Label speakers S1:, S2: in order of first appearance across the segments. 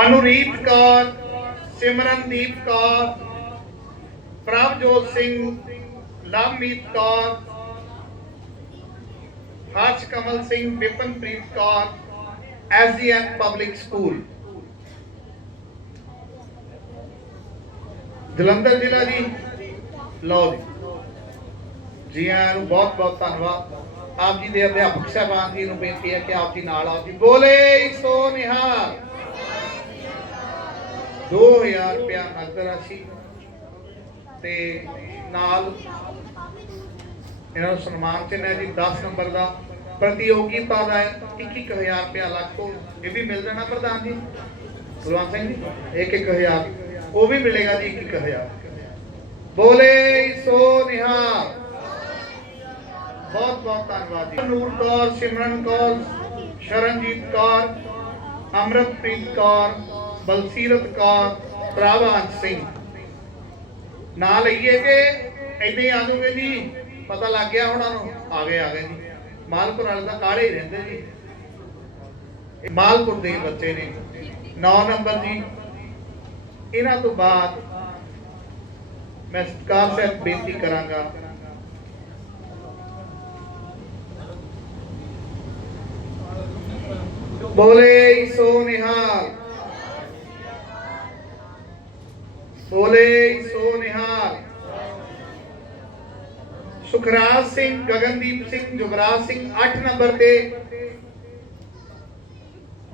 S1: Anureet Kaur Simrandeep Kaur Prabhjot Singh Lamit Kaur Harsh Kamal Singh Vipanpreet Kaur S D M public school Jalandhar ਜ਼ਿਲ੍ਹਾ ਦੀ ਲਓ ਜੀ ਜੀ ਆਇਆਂ ਨੂੰ ਬਹੁਤ ਬਹੁਤ ਧੰਨਵਾਦ ਆਪ ਜੀ ਦੇ ਅਧਿਆਪਕ ਸਾਹਿਬਾਨ ਜੀ ਨੂੰ ਬੇਨਤੀ ਹੈ ਕਿ ਆਪ ਜੀ ਨਾਲ ਆਓ ਜੀ ਬੋਲੇ ਸੋ ਨਿਹਾਲ 2000 ਰੁਪਿਆ ਨਗਦ ਰਾਸ਼ੀ ਤੇ ਨਾਲ ਇਹਨਾਂ ਨੂੰ ਸਨਮਾਨ ਤੇ ਹੈ ਜੀ 10 ਨੰਬਰ ਦਾ ਪ੍ਰਤੀਯੋਗਿਤਾ ਦਾ 21000 ਰੁਪਿਆ ਲੱਖੋ ਤੋਂ ਇਹ ਵੀ ਮਿਲ ਜਾਣਾ ਪ੍ਰਧਾਨ ਜੀ ਗੁਰਵੰਤ ਸਿੰਘ ਜੀ 11000 ਉਹ ਵੀ ਮਿਲੇਗਾ ਜੀ 21000 ਬੋਲੇ ਸੋ ਨਿਹਾਰ ਬਹੁਤ ਬਹੁਤ ਧੰਨਵਾਦ ਜੀ ਨੂਰ ਕੌਰ ਸਿਮਰਨ ਕੌਰ ਸ਼ਰਨਜੀਤ ਕੌਰ ਅਮਰਪ੍ਰੀਤ ਕੌਰ ਬਲਸੀਰਤ ਕਾ ਪ੍ਰਭਾਂਤ ਸਿੰਘ ਨਾ ਲਈਏ ਕਿ ਐਦੇ ਆਦੂਗੇ ਵੀ ਨਹੀਂ ਪਤਾ ਲੱਗ ਗਿਆ ਉਹਨਾਂ ਨੂੰ ਆ ਗਏ ਆ ਗਏ ਜੀ ਮਾਲਪੁਰ ਵਾਲੇ ਤਾਂ ਕਾਲੇ ਹੀ ਰਹਿੰਦੇ ਜੀ ਮਾਲਪੁਰ ਦੇ ਬੱਚੇ ਨੇ 9 ਨੰਬਰ ਜੀ ਇਹਨਾਂ ਤੋਂ ਬਾਅਦ ਮੈਂ ਸਤਕਾਰ ਸਾਹਿਬ ਬੇਨਤੀ ਕਰਾਂਗਾ ਬੋਲੇ ਸੋ ਨਿਹਾਲ सोले सोनिहाल सुखराज सिंह गगनदीप सिंह जुगराज सिंह अठ नंबर के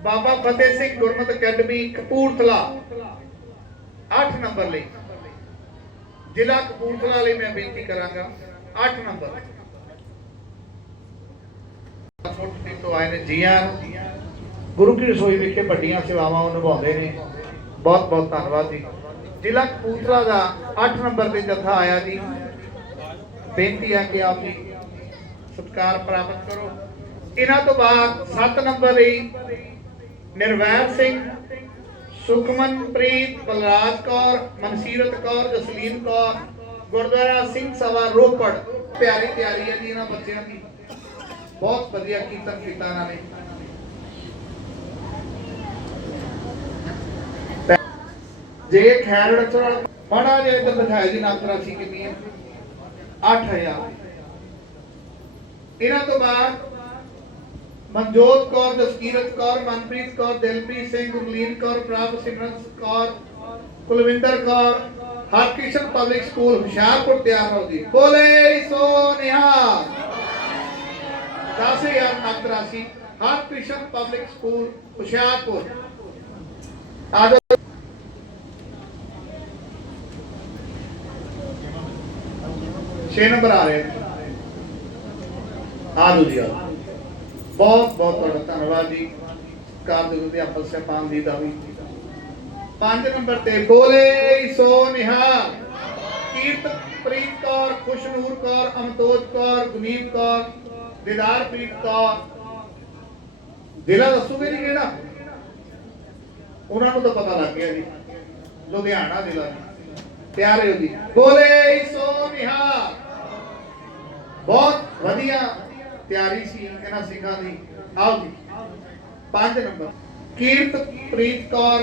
S1: बाबा फतेह सिंह गुरमत अकेडमी कपूरथला अठ नंबर ले जिला कपूरथला मैं बेनती करा अठ नंबर गुरु की रसोई विखे बड़िया सेवावान निभा बहुत बहुत धनबाद जी ਜ਼ਿਲ੍ਹਾ ਕਪੂਰਥਲਾ ਦਾ 8 ਨੰਬਰ ਤੇ ਜਥਾ ਆਇਆ ਜੀ ਬੇਨਤੀ ਹੈ ਕਿ ਆਪ ਜੀ ਸਤਕਾਰ ਪ੍ਰਾਪਤ ਕਰੋ ਇਹਨਾਂ ਤੋਂ ਬਾਅਦ 7 ਨੰਬਰ ਲਈ ਨਿਰਵੈਰ ਸਿੰਘ ਸੁਖਮਨਪ੍ਰੀਤ ਬਲਰਾਜ ਕੌਰ ਮਨਸੀਰਤ ਕੌਰ ਜਸਲੀਨ ਕੌਰ ਗੁਰਦੁਆਰਾ ਸਿੰਘ ਸਭਾ ਰੋਪੜ ਪਿਆਰੀ ਤਿਆਰੀ ਹੈ ਜੀ ਇਹਨਾਂ ਬੱਚਿਆਂ ਦੀ ਬਹੁਤ ਵਧੀਆ ਕੀਰਤਨ ਕੀਤਾ ਇਹਨਾਂ ਨੇ ਜੇ ਖੈਰ ਰਸਲ ਵਾਲਾ ਬਣਾ ਜੇ ਇੱਧਰ ਦਿਖਾਇਆ ਜੀ ਨਾਤਰਾਸੀ ਕਿੰਨੀ ਹੈ 8000 ਇਹਨਾਂ ਤੋਂ ਬਾਅਦ ਮਨਜੋਤ ਕੌਰ ਜਸਕੀਰਤ ਕੌਰ ਮਨਪ੍ਰੀਤ ਕੌਰ ਦਿਲਪ੍ਰੀਤ ਸਿੰਘ ਗੁਰਲੀਨ ਕੌਰ ਪ੍ਰਭ ਸਿਮਰਨ ਕੌਰ ਕੁਲਵਿੰਦਰ ਕੌਰ ਹਰਕਿਸ਼ਨ ਪਬਲਿਕ ਸਕੂਲ ਹੁਸ਼ਿਆਰਪੁਰ ਤਿਆਰ ਹੋ ਜੀ ਬੋਲੇ ਸੋ ਨਿਹਾਲ 10000 ਨਾਤਰਾਸੀ ਹਰਕਿਸ਼ਨ ਪਬਲਿਕ ਸਕੂਲ ਹੁਸ਼ਿਆਰਪੁਰ ਆਜੋ 6 ਨੰਬਰ ਆ ਰਹੇ ਆ ਲੋ ਜੀ ਆ ਬਹੁਤ ਬਹੁਤ ਤੁਹਾਡਾ ਧੰਨਵਾਦ ਜੀ ਕਾਰਜ ਅਧਿਆਪਕ ਸਹਿਬਾਨ ਪਾਣ ਦਾ ਵੀ 5 ਨੰਬਰ ਤੇ ਬੋਲੇ ਸੋ ਨਿਹਾਲ ਕੀਰਤ ਪ੍ਰੀਤ ਕੌਰ ਖੁਸ਼ਨੂਰ ਕੌਰ ਅਮਤੋਜ ਕੌਰ ਗੁਨੀਤ ਕੌਰ ਦਿਦਾਰ ਪ੍ਰੀਤ ਕੌਰ ਜ਼ਿਲ੍ਹਾ ਦੱਸੋਗੇ ਜੀ ਕਿਹੜਾ ਉਹਨਾਂ ਨੂੰ ਤਾਂ ਪਤਾ ਲੱਗ ਗਿਆ ਜੀ ਲੁਧਿਆਣਾ ਜ਼ਿਲ੍ਹਾ ਤਿਆਰ ਹੋ ਜੀ ਬੋਲੇ ਸੋ ਨਿਹਾਲ ਬਹੁਤ ਵਧੀਆ ਤਿਆਰੀ ਸੀ ਇਹਨਾਂ ਸਿੰਘਾਂ ਦੀ ਆਓ ਜੀ ਪੰਜ ਨੰਬਰ ਕੀਰਤ ਪ੍ਰੀਤ ਕੌਰ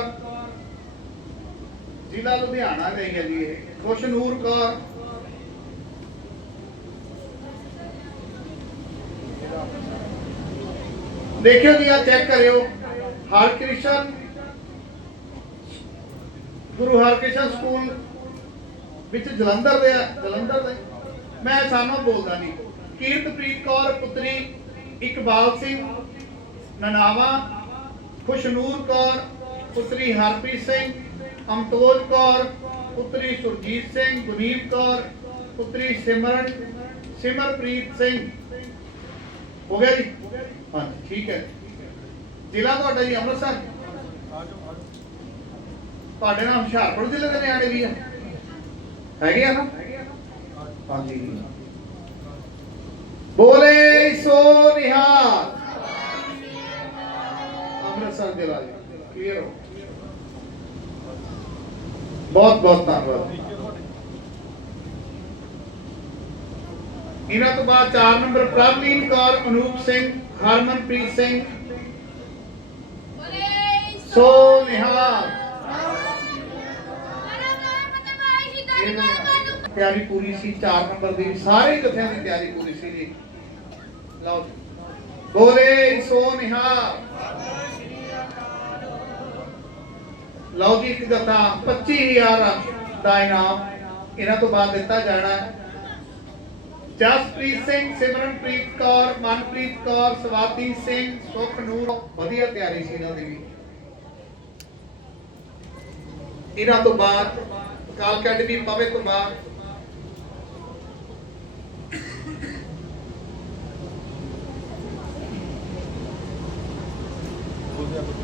S1: ਜ਼ਿਲ੍ਹਾ ਲੁਧਿਆਣਾ ਦੇ ਹੈ ਜੀ ਇਹ ਖੁਸ਼ਨੂਰ ਕੌਰ ਦੇਖਿਓ ਜੀ ਆ ਚੈੱਕ ਕਰਿਓ ਹਰਕ੍ਰਿਸ਼ਨ ਗੁਰੂ ਹਰਕ੍ਰਿਸ਼ਨ ਸਕੂਲ ਵਿੱਚ ਜਲੰਧਰ ਦੇ ਜਲੰਧਰ ਦੇ ਮੈਂ ਸਾਨੂੰ ਬੋਲਦਾ ਨਹੀਂ ਕੀਰਤਪ੍ਰੀਤ ਕੌਰ ਪੁੱਤਰੀ ਇਕਬਾਲ ਸਿੰਘ ਨਨਾਵਾ ਖੁਸ਼ਨੂਰ ਕੌਰ ਪੁੱਤਰੀ ਹਰਪ੍ਰੀਤ ਸਿੰਘ ਅਮਤੋਜ ਕੌਰ ਪੁੱਤਰੀ ਸੁਰਜੀਤ ਸਿੰਘ ਗੁਨੀਤ ਕੌਰ ਪੁੱਤਰੀ ਸਿਮਰਨ ਸਿਮਰਪ੍ਰੀਤ ਸਿੰਘ ਹੋ ਗਿਆ ਜੀ ਹਾਂ ਠੀਕ ਹੈ ਜ਼ਿਲ੍ਹਾ ਤੁਹਾਡਾ ਜੀ ਅੰਮ੍ਰਿਤਸਰ ਤੁਹਾਡੇ ਨਾਲ ਹੁਸ਼ਿਆਰਪੁਰ ਜ਼ਿਲ੍ਹੇ ਦੇ ਨਿਆਣੇ ਵੀ ਹੈ ਹੈਗੇ ਆ ਨਾ ਹਾਂਜੀ ਬੋਲੇ ਸੋ ਨਿਹਾਲ ਅੰਮ੍ਰਿਤਸਰ ਦੇ ਰਾਜੇ ਕਲੀਅਰ ਹੋ ਬਹੁਤ ਬਹੁਤ ਧੰਨਵਾਦ ਇਹਨਾਂ ਤੋਂ ਬਾਅਦ 4 ਨੰਬਰ ਪ੍ਰਭਲੀਨ ਕੌਰ ਅਨੂਪ ਸਿੰਘ ਹਰਮਨਪ੍ਰੀਤ ਸਿੰਘ ਬੋਲੇ ਸੋ ਨਿਹਾਲ ਇਹਨਾਂ ਤਿਆਰੀ ਪੂਰੀ ਸੀ 4 ਨੰਬਰ ਦੀ ਸਾਰੇ ਕਥਿਆਂ ਦੀ ਤਿਆਰੀ ਪੂਰੀ ਸੀ ਜੀ ਲਓ ਬੋਲੇ ਸੋ ਨਿਹਾਲ ਲਓ ਜੀ ਇੱਕ ਦਤਾ 25000 ਦਾ ਇਨਾਮ ਇਹਨਾਂ ਤੋਂ ਬਾਅਦ ਦਿੱਤਾ ਜਾਣਾ ਜਸਪ੍ਰੀਤ ਸਿੰਘ ਸਿਮਰਨਪ੍ਰੀਤ ਕੌਰ ਮਨਪ੍ਰੀਤ ਕੌਰ ਸਵਾਤੀ ਸਿੰਘ ਸੁਖਨੂਰ ਵਧੀਆ ਤਿਆਰੀ ਸੀ ਇਹਨਾਂ ਦੀ ਇਹਨਾਂ ਤੋਂ ਬਾਅਦ ਕਾਲ ਅਕੈਡਮੀ ਪਵੇ ਕੁਮਾਰ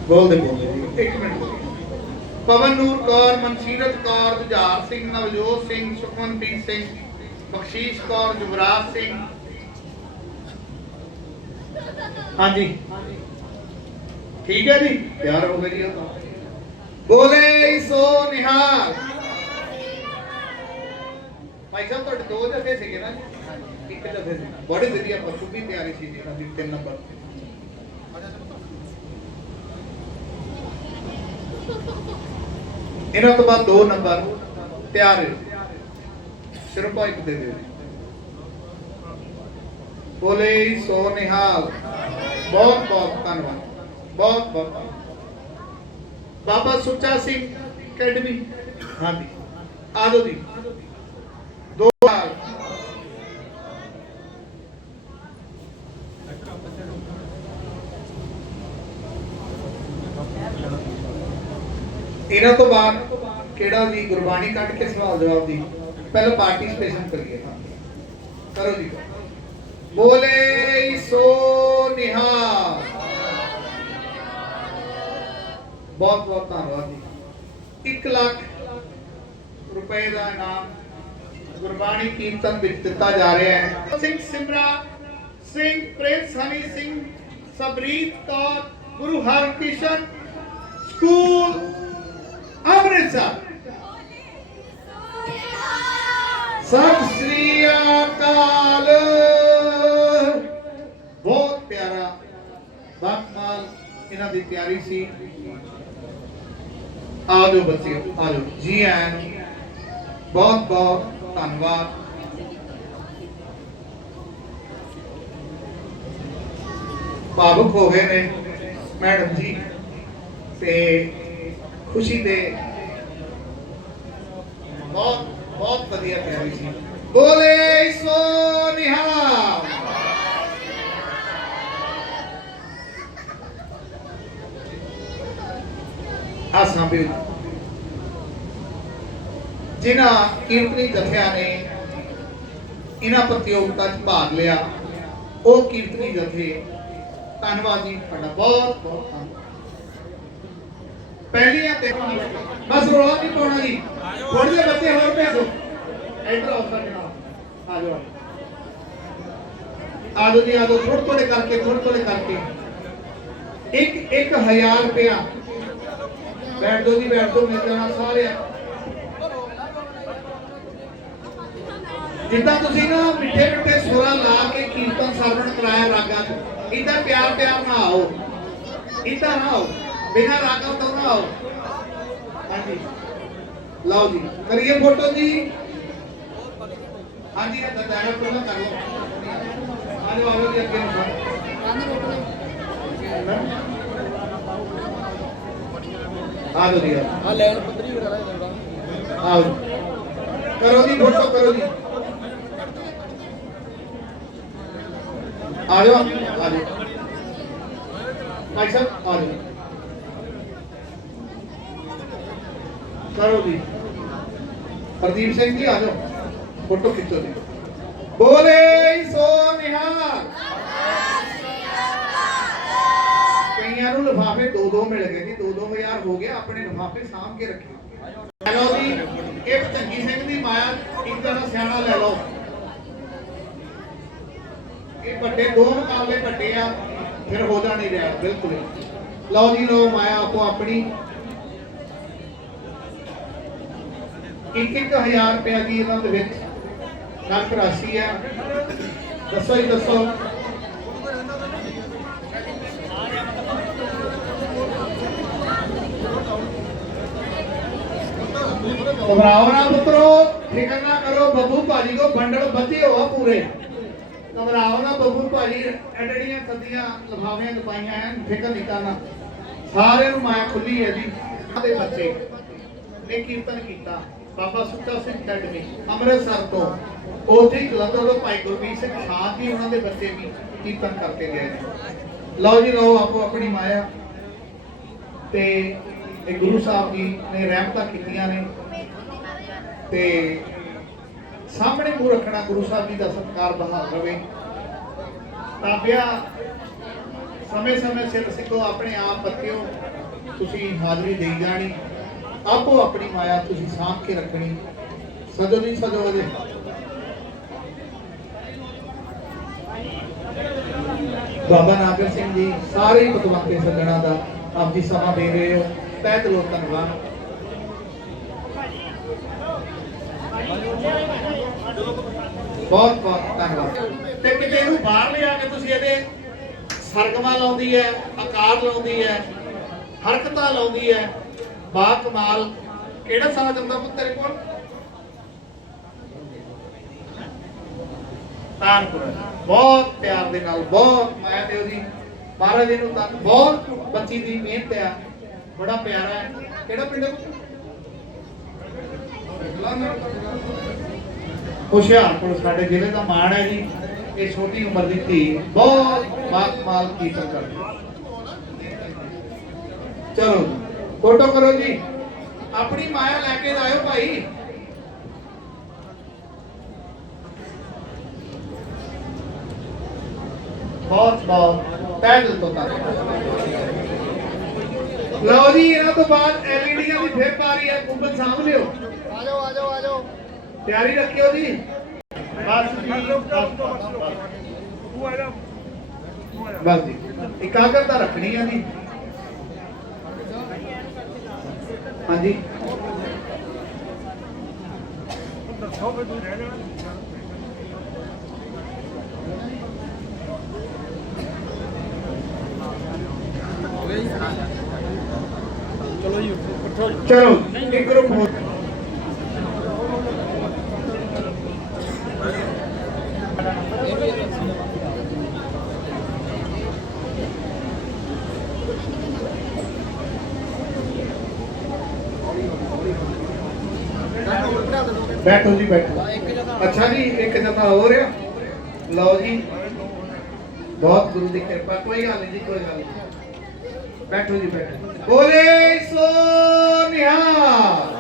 S1: ਬੋਲਦੇ ਬੋਲਦੇ ਇੱਕ ਮਿੰਟ ਪਵਨ ਨੂਰ ਕੌਰ ਮਨਸੀਰਤ ਕੌਰ ਜੁਝਾਰ ਸਿੰਘ ਨਵਜੋਤ ਸਿੰਘ ਸੁਖਮਨਪ੍ਰੀਤ ਸਿੰਘ ਬਖਸ਼ੀਸ਼ ਕੌਰ ਜੁਗਰਾਜ ਸਿੰਘ ਹਾਂਜੀ ਠੀਕ ਹੈ ਜੀ ਤਿਆਰ ਹੋ ਗਏ ਜੀ ਬੋਲੇ ਸੋ ਨਿਹਾਲ ਭਾਈ ਸਾਹਿਬ ਤੁਹਾਡੇ ਦੋ ਜਥੇ ਸੀਗੇ ਨਾ ਇੱਕ ਜਥੇ ਬੜੇ ਵਧੀਆ ਪਸ਼ੂ ਵੀ ਤਿਆਰੀ ਸੀ ਜਿਹੜਾ ਤਿੰਨ ਨੰਬਰ ਤੇ ਇਹਨਾਂ ਤੋਂ ਬਾਅਦ ਦੋ ਨੰਬਰ ਤਿਆਰ ਸਿਰਪਾ ਸਿਰਫ ਇੱਕ ਦੇ ਦੇ ਬੋਲੇ ਸੋ ਨਿਹਾਲ ਬਹੁਤ ਬਹੁਤ ਧੰਨਵਾਦ ਬਹੁਤ ਬਹੁਤ ਬਾਬਾ ਸੁੱਚਾ ਸਿੰਘ ਅਕੈਡਮੀ ਹਾਂਜੀ ਆਦੋ ਜੀ ਇਹਨਾਂ ਤੋਂ ਬਾਅਦ ਕਿਹੜਾ ਵੀ ਗੁਰਬਾਣੀ ਕੱਢ ਕੇ ਸਵਾਲ ਜਵਾਬ ਦੀ ਪਹਿਲਾਂ ਪਾਰਟਿਸਪੇਸ਼ਨ ਕਰੀਏ ਕਰੋ ਜੀ ਬੋਲੇ ਸੋ ਨਿਹਾਰ ਬਹੁਤ ਬਹੁਤ ਧੰਨਵਾਦ ਜੀ 1 ਲੱਖ ਰੁਪਏ ਦਾ ਇਨਾਮ ਗੁਰਬਾਣੀ ਕੀਰਤਨ ਵਿੱਚ ਦਿੱਤਾ ਜਾ ਰਿਹਾ ਹੈ Singh Simra Singh Prince Honey Singh Sabreet Kaur Guru Harkishan school Amritsar Sat Sri Akal ਬਹੁਤ ਪਿਆਰਾ ਬਾਕਮਾਲ ਇਹਨਾਂ ਦੀ ਤਿਆਰੀ ਸੀ ਆਜੋ ਬੱਚਿਓ ਆਜੋ ਜੀ ਐਨ ਬਹੁਤ ਬਹੁਤ ਧੰਨਵਾਦ ਭਾਵੁਕ ਹੋ ਗਏ ਨੇ ਮੈਡਮ ਜੀ ਤੇ ਖੁਸ਼ੀ ਦੇ ਬਹੁਤ ਬਹੁਤ ਵਧੀਆ ਤਿਆਰੀ ਸੀ ਬੋਲੇ ਸੋ ਨਿਹਾਲ ਆ ਵੀ ਜਿਨ੍ਹਾਂ ਕੀਰਤਨੀ ਜਥਿਆਂ ਨੇ ਇਹਨਾਂ ਪ੍ਰਤੀਯੋਗਤਾ 'ਚ ਭਾਗ ਲਿਆ ਉਹ ਕੀਰਤਨੀ ਜਥੇ ਧੰਨਵਾਦ ਜੀ ਤੁਹਾਡਾ ਬਹੁਤ ਬਹੁਤ ਧੰਨਵਾਦ ਪਹਿਲੀਆਂ ਤੇ ਬਸ ਰੋਲ ਨਹੀਂ ਪਾਉਣਾ ਜੀ ਥੋੜੇ ਜਿਹੇ ਬੱਚੇ ਹੋਰ ਭੇਜੋ ਇੱਧਰ ਆਓ ਸਾਡੇ ਨਾਲ ਆ ਜਾਓ ਆ ਜਾਓ ਜੀ ਆ ਜਾਓ ਥੋੜੇ ਥੋੜੇ ਕਰਕੇ ਥੋੜੇ ਥੋੜੇ ਕਰਕੇ ਇੱਕ ਇੱਕ ਹਜ਼ਾਰ ਰੁਪਿਆ ਬੈਠ ਦੋ ਜੀ ਬੈਠ ਦੋ ਮੇਰੇ ਨਾਲ ਸਾਰੇ ਜਿੱਦਾਂ ਤੁਸੀਂ ਨਾ ਮਿੱਠੇ ਮਿੱਠੇ ਸੁਰਾਂ ਲਾ ਕੇ ਕੀਰਤਨ ਸਰਵਣ ਕਰਾਇਆ ਰਾਗਾਂ ਚ ਇਦਾਂ ਪਿਆਰ ਪਿਆਰ ਨਾ ਆਓ ਇਦਾਂ ਨਾ ਆਓ ਬਿਨਾਂ ਰਾਗਾਂ ਤੋਂ ਨਾ ਆਓ ਹਾਂਜੀ ਲਓ ਜੀ ਕਰੀਏ ਫੋਟੋ ਜੀ ਹਾਂਜੀ ਇਹ ਦਾਣਾ ਪਹਿਲਾਂ ਕਰ ਲਓ ਆ ਆਜੋ ਆਓ ਜੀ ਅੱਗੇ ਨੂੰ ਆ ਲਓ ਜੀ ਆ ਲੈਣ ਪੰਦਰੀ ਕਰਾ ਲੈ ਆਓ
S2: ਕਰੋ ਜੀ ਫੋਟੋ ਕਰੋ ਜੀ ਆ
S1: ਆਜੋ ਕਾਈ ਸਰ ਆਜੋ ਕਰੋ ਜੀ ਪ੍ਰਦੀਪ ਸਿੰਘ ਜੀ ਆ ਜਾਓ ਫੋਟੋ ਖਿੱਚੋ ਜੀ ਬੋਲੇ ਸੋ ਨਿਹਾਲ ਕਈਆਂ ਨੂੰ ਲਫਾਫੇ ਦੋ ਦੋ ਮਿਲ ਗਏ ਜੀ 2-2000 ਹੋ ਗਿਆ ਆਪਣੇ ਲਫਾਫੇ ਸਾਂਭ ਕੇ ਰੱਖਿਓ ਹੈਲੋ ਜੀ ਇੱਕ ਚੰਗੀ ਸਿੰਘ ਦੀ ਮਾਇਆ ਇੱਕ ਦਾ ਸਿਆਣਾ ਲੈ ਲਓ ਇਹ ਵੱਡੇ ਦੋ ਮੁਕਾਬਲੇ ਵੱਡੇ ਆ ਫਿਰ ਹੋ ਜਾਣੀ ਰਿਹਾ ਬਿਲਕੁਲ ਲਓ ਜੀ ਲੋ ਮਾਇਆ ਆਪੋ ਆਪਣੀ ਇੱਕ ਇੱਕ ਹਜ਼ਾਰ ਰੁਪਏ ਦੀ ਇਹਨਾਂ ਦੇ ਵਿੱਚ ਨਾਲ ਕਰਾਸੀ ਹੈ ਦੱਸੋ ਹੀ ਦੱਸੋ ਕਬਰਾਓ ਨਾ ਪੁੱਤਰੋ ਫਿਕਰ ਨਾ ਕਰੋ ਬੱਬੂ ਭਾਜੀ ਕੋ ਬੰਡਲ ਬੱਧੇ ਹੋਆ ਪੂਰੇ ਕਬਰਾਓ ਨਾ ਬੱਬੂ ਭਾਜੀ ਐਡੜੀਆਂ ਸੱਦੀਆਂ ਲਫਾਵੇਂ ਲਪਾਈਆਂ ਐ ਫਿਕਰ ਨਹੀਂ ਕਰਨਾ ਸਾਰਿਆਂ ਨੂੰ ਮਾਇਆ ਖੁੱਲੀ ਹੈ ਜੀ ਦੇ ਬੱਚੇ ਨੇ ਕੀਰਤਨ ਕੀਤਾ ਬਾਬਾ ਸੁੱਚਾ ਸਿੰਘ ਅਕੈਡਮੀ ਅੰਮ੍ਰਿਤਸਰ ਤੋਂ ਉੱਥੇ ਹੀ ਕਲੰਦਰ ਤੋਂ ਭਾਈ ਗੁਰਬੀਰ ਸਿੰਘ ਸ਼ਾਹ ਜੀ ਉਹਨਾਂ ਦੇ ਬੱਚੇ ਵੀ ਕੀਰਤਨ ਕਰਕੇ ਗਏ ਨੇ ਲਓ ਜੀ ਲਓ ਆਪੋ ਆਪਣੀ ਮਾਇਆ ਤੇ ਇਹ ਗੁਰੂ ਸਾਹਿਬ ਜੀ ਨੇ ਰਹਿਮਤਾਂ ਕੀਤੀਆਂ ਨੇ ਤੇ ਸਾਹਮਣੇ ਮੂਹ ਰੱਖਣਾ ਗੁਰੂ ਸਾਹਿਬ ਜੀ ਦਾ ਸਤਕਾਰ ਬਹਾਲ ਰਵੇ ਤਾਬਿਆ ਸਮੇਂ ਸਮੇਂ ਸਿਰ ਸਿੱਖੋ ਆਪਣੇ ਆਪ ਪੱਕਿਓ ਤੁਸੀਂ ਹਾਜ਼ਰੀ ਦੇਈ ਜਾਣੀ ਆਪੋ ਆਪਣੀ ਮਾਇਆ ਤੁਸੀਂ ਸਾਂਭ ਕੇ ਰੱਖਣੀ ਸਦੋ ਨਹੀਂ ਸਦੋ ਦੇ ਬਾਬਾ ਨਾਗਰ ਸਿੰਘ ਜੀ ਸਾਰੇ ਪਤਵੰਤੇ ਸੱਜਣਾ ਦਾ ਆਪਦੀ ਸਮਾਂ ਦੇ ਰਹੇ ਹੋ ਤੈ ਦਿਲੋਂ ਧੰਨਵਾਦ ਬਹੁਤ ਬਹੁਤ ਧੰਨਵਾਦ ਤੇ ਕਿਤੇ ਇਹਨੂੰ ਬਾਹਰ ਲਿਆ ਕੇ ਤੁਸੀਂ ਇਹਦੇ ਸਰਗਮਾ ਲਾਉਂਦੀ ਹੈ ਆਕਾਰ ਲਾਉਂਦੀ ਹੈ ਹਰਕਤਾਂ ਲਾਉਂਦੀ ਹੈ ਬਾ ਕਮਾਲ ਕਿਹੜਾ ਸਾਜ ਹੁੰਦਾ ਪੁੱਤ ਤੇਰੇ ਕੋਲ ਤਾਨਪੁਰ ਬਹੁਤ ਪਿਆਰ ਦੇ ਨਾਲ ਬਹੁਤ ਮਾਇਆ ਤੇ ਉਹਦੀ ਮਹਾਰਾਜ ਜੀ ਨੂੰ ਤਾਂ ਬਹੁਤ ਬੱਚੀ ਦੀ ਮਿਹਨਤ ਆ ਬੜਾ ਪਿਆਰਾ ਹੈ ਕਿਹੜਾ ਪਿੰਡ ਹੁਸ਼ਿਆਰਪੁਰ ਸਾਡੇ ਜ਼ਿਲ੍ਹੇ ਦਾ ਮਾਣ ਹੈ ਜੀ ਇਹ ਛੋਟੀ ਉਮਰ ਦੀ ਧੀ ਬਹੁਤ ਬਾਖਮਾਲ ਕੀਤਾ ਕਰਦੀ ਚਲੋ ਫੋਟੋ ਕਰੋ ਜੀ ਆਪਣੀ ਮਾਇਆ ਲੈ ਕੇ ਆਇਓ ਭਾਈ ਬਹੁਤ ਬਹੁਤ ਪੈਨਲ ਤੋਂ ਤੱਕ ਲਓ ਜੀ ਇਹਨਾਂ ਤੋਂ ਬਾਅਦ ਐਲਈਡੀਆਂ ਦੀ ਫੇਰ ਪਾਰੀ ਹੈ ਕੁੰਬਲ ਸਾਹਮਣੇ ਲਿਓ ਆ ਜਾਓ ਆ ਜਾਓ ਆ ਜਾਓ ਤਿਆਰੀ ਰੱਖਿਓ ਜੀ ਬਸ ਜੀ ਬਸ ਜੀ ਇਕਾਗਰਤਾ ਰੱਖਣੀ ਆ ਜੀ ਹਾਂਜੀ ਚਲੋ ਜੀ ਤੁਸੀਂ ਚਲੋ ਇੱਕ ਗਰੁੱਪ ਬੈਠੋ ਜੀ ਬੈਠੋ ਅੱਛਾ ਜੀ ਇੱਕ ਜਥਾ ਹੋ ਰਿਹਾ ਲਓ ਜੀ ਬਹੁਤ ਗੁਰੂ ਦੀ ਕਿਰਪਾ ਕੋਈ ਗੱਲ ਨਹੀਂ ਜੀ ਕੋਈ ਗੱਲ ਨਹੀਂ ਬੈਠੋ ਜੀ ਬੈਠੋ ਬੋਲੇ ਸੋ ਨਿਹਾਲ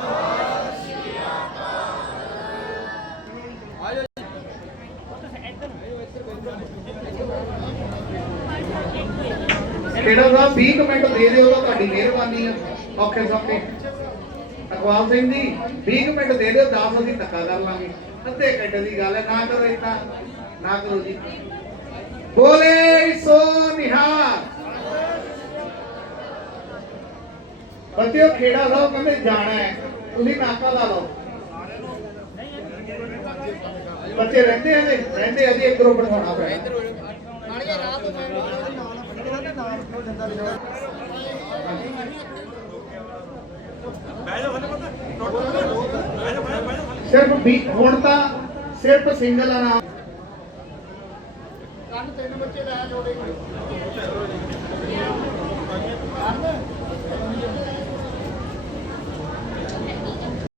S1: ਕਿਹੜਾ ਦਾ 20 ਮਿੰਟ ਦੇ ਦਿਓ ਤਾਂ ਤੁਹਾਡੀ ਮਿਹਰਬਾਨੀ ਆ ਔਖੇ ਸਭ ਨੇ ਸੁਖਵਾਲ ਸਿੰਘ ਜੀ 20 ਮਿੰਟ ਦੇ ਦਿਓ 10 ਅਸੀਂ ਧੱਕਾ ਕਰ ਲਾਂਗੇ ਅੱਧੇ ਘੰਟੇ ਦੀ ਗੱਲ ਹੈ ਨਾ ਕਰੋ ਇਦਾਂ ਨਾ ਕਰੋ ਜੀ ਬੋਲੇ ਸੋ ਨਿਹਾਰ ਬੱਤਿਓ ਖੇੜਾ ਸਾਹਿਬ ਕਹਿੰਦੇ ਜਾਣਾ ਹੈ ਤੁਸੀਂ ਨਾਕਾ ਲਾ ਲਓ ਬੱਚੇ ਰਹਿੰਦੇ ਆ ਨੇ ਰਹਿੰਦੇ ਆ ਜੀ ਇੱਕ ਗਰੁੱਪ ਬਣਾਉਣਾ ਪੈਣਾ ਨਾਲੇ ਰਾਤ ਨੂੰ ਨਾਮ ਨਾਲ ਨਾਲ ਨਾਲ ਨਾਲ ਨਾਲ ਨਾਲ ਸਿਰਫ ਹੁਣ ਤਾਂ ਸਿਰਫ ਸਿੰਗਲ ਆ ਨਾ